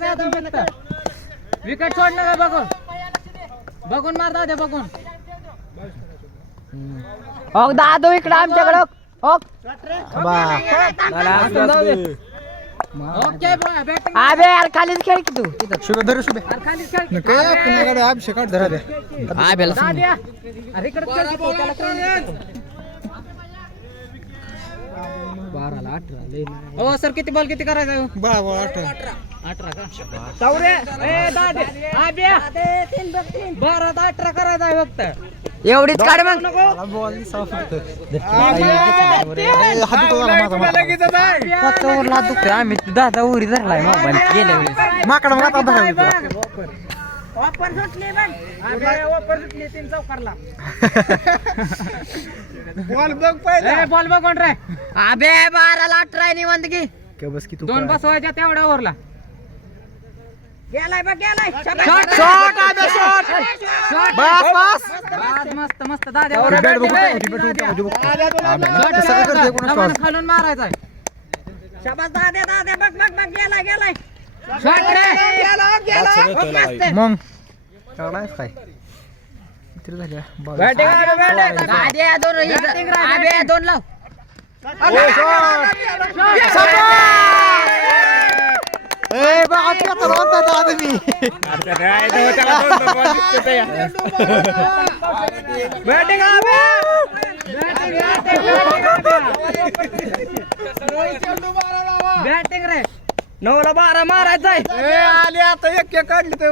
मारायचं अजून फक्त विकेट सोडलं का बघून बघून मार दादा बघून दादू इकडे आमच्याकडं ओके बॅटिंग अबे यार खालीच खेळ की तू शुभे धरू शुभे खालीच खेळ काय आपल्याकडे अभिषेक आठ धरा द्या दाद्या अरे इकडे खेळ की तो, त्याला खेळ. 12 18 लय हो सर किती बॉल किती करायचं 18 18 का चौरे ए दादे आब्या 12 18 करायचं आहे फक्त एवढीच काढ मग बॉल साफ दुखतोय आम्ही दादा उरी धरलाय मोबाईल गेल्या वेळेस माकड मग आता ऑफर सुटली बघ ऑफर सुटली 3 चौकारला बॉल बघ पहिला बॉल बघ कोण रे अबे 12 ला 18 निवंत की काय बस की तू दोन बसवायच्या तेवढ्या ओव्हरला गेलाय बघ गेलाय शॉट आबे शॉट बस बस मस्त मस्त दाद्या बॅट बघू खालून मारायचा शाबास दाद्या दाद्या बघ बघ बघ गेलाय गेलाय शॉट रे मग काढाय काय किती झाल्या बॉल दाद्या दोन लाव ए बा आता होता दादा मी बॅटिंग बॅटिंग रे 9 ला 12 मारायचंय आले आता एक काढली ते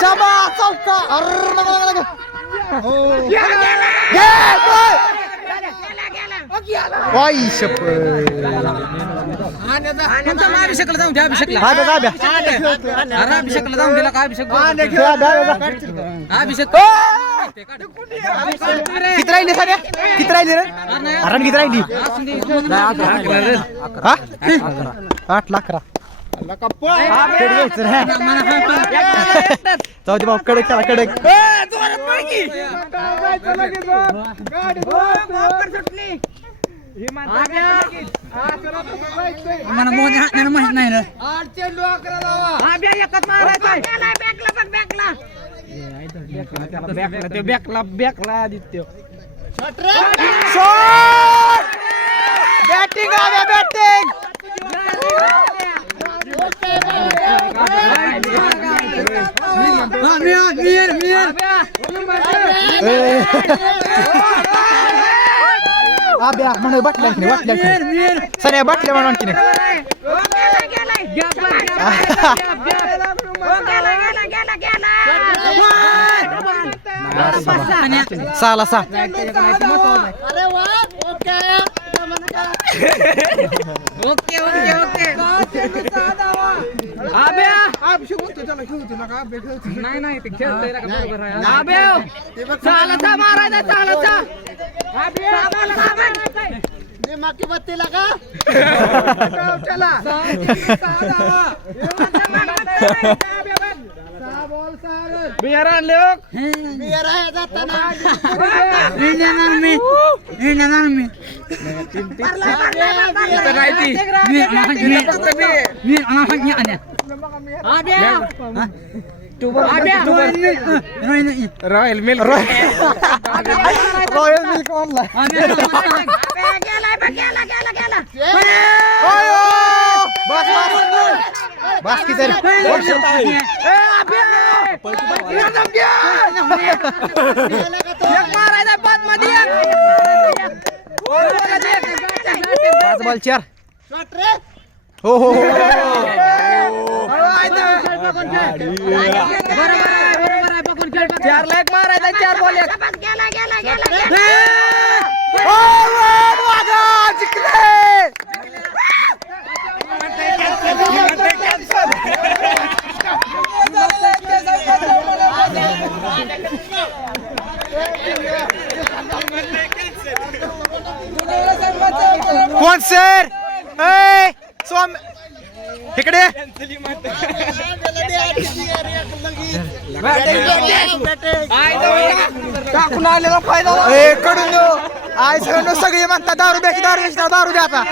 शबा चौका अभिषेकला जाऊन द्या अभिषेकला अभिषेकला जाऊन दिला का अभिषेक अभिषेक किती राहिली साऱ्या किती राहिली रे रन किती राहिली 11 जाऊ दे भाऊ कडक चला कडक मला माहित नाही रे एकच मारायचा बॅकला आदित्य बॅटिंग आव्या बॅटिंग आब्या म्हणे बाटल्या सऱ्या बाटल्या म्हणून आणखी साला सा ओके ओके ओके नाही नाही ते खेळतोय रे का बरोबर आहे चालाचा मारायचा चालाचा माकी बत्तीला का चला बिहार आणले बिहार आहे जाताना रॉयल मिल्क ऑनलाइन बस किधर पाच बॉल 4 हो हो चार लाख मारायचा 4 बॉल कोण सर सोम इकडे टाकून आलेला फायदा कडून आय सगळी म्हणतात दारू द्या दारू द्या आता